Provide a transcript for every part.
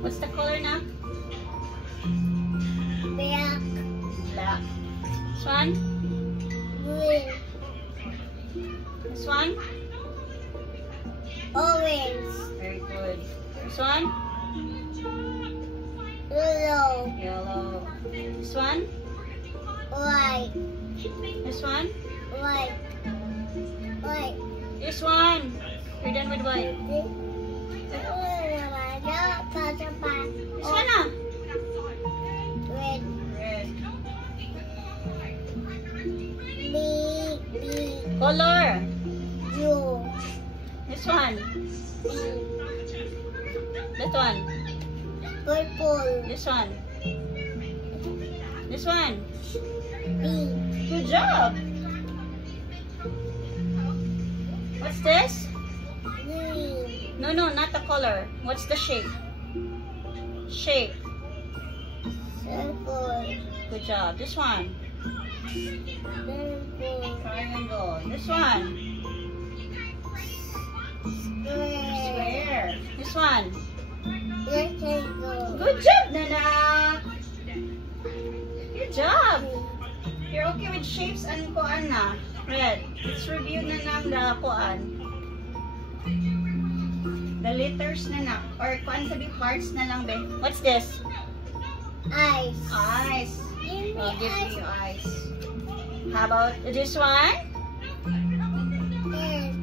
What's the color now? Black. Black. This one? Green. This one? Orange. Very good. This one? Yellow. Yellow. This one? White. This one? White. White. This one. You're done with white. This This one na. Red. Red. Big. Color. Blue. This one. That one. Purple. This one. This one. Pink. Good job. What's this? Green. No, not the color. What's the shape? Shape. Circle. Good job. This one. Circle. Triangle. This one. Square. Square. This one. Rectangle. Good job, Nana. Good job. You're okay with shapes and kuan na. Red. Let's review na ng the kuan. The letters na na. Or kuan sabi hearts na lang be. What's this? Eyes. Eyes. Give me I'll give eyes. you eyes. How about this one?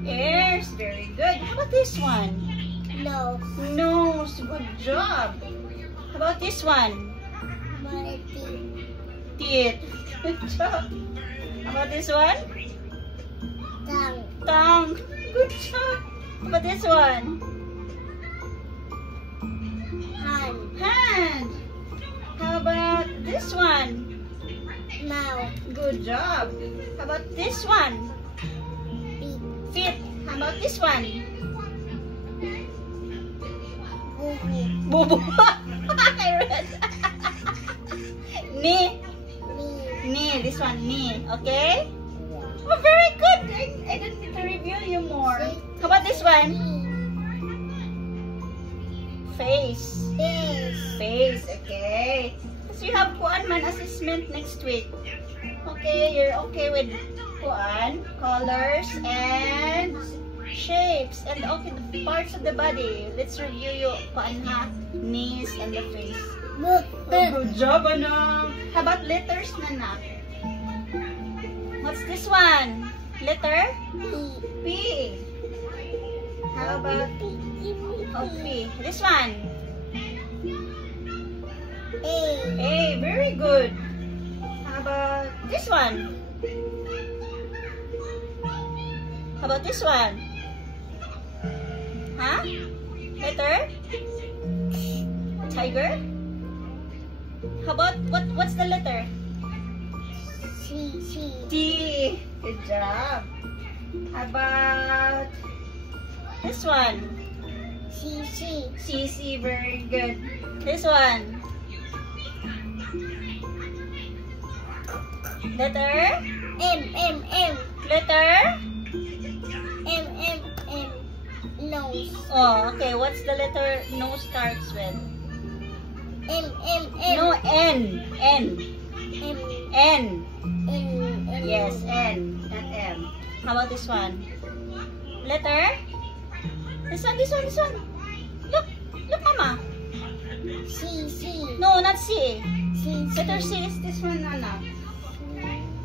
Ears. Very good. How about this one? Nose. Nose. Good job. How about this one? My teeth. Teeth. Good job. How about this one? Tongue. Tongue. Good job. How about this one? Hand. Hand. How about this one? Mouth. Good job. How about this one? Feet. Feet. How about this one? Boo. Bubu. I read. Knee. Knee. This one, knee. Okay? Oh, very good. I didn't need to review you more. How about this one? Face. Face. Face. Okay. So you have kuan man assessment next week. Okay, you're okay with kuan, colors, and shapes, and okay, the parts of the body. Let's review you kuan ha, knees and the face. Boo. Good job, Ana. How about letters, Nana? What's this one? Letter? P. How about P? This one? A. Very good. How about this one? How about this one? Huh? Letter? Tiger? How about what's the letter? C. T. Good job. How about this one? C. CC. Very good. This one? Letter? M. Letter? M. Nose. Oh, okay. What's the letter nose starts with? M. No, N. N. M. N. N. Yes, N. Not M. How about this one? Letter? This one. Look, Mama. C. No, not C. C. Letter C is this one, Nana.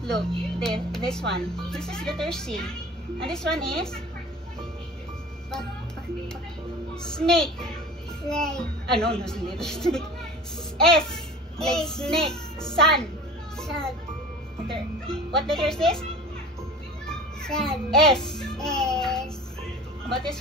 Look, this one. This is letter C. And this one is? Snake. Snake. No, snake. Snake. S. Like snake. Sun. Sun. What letter is this? Sun. S. S. How about this one?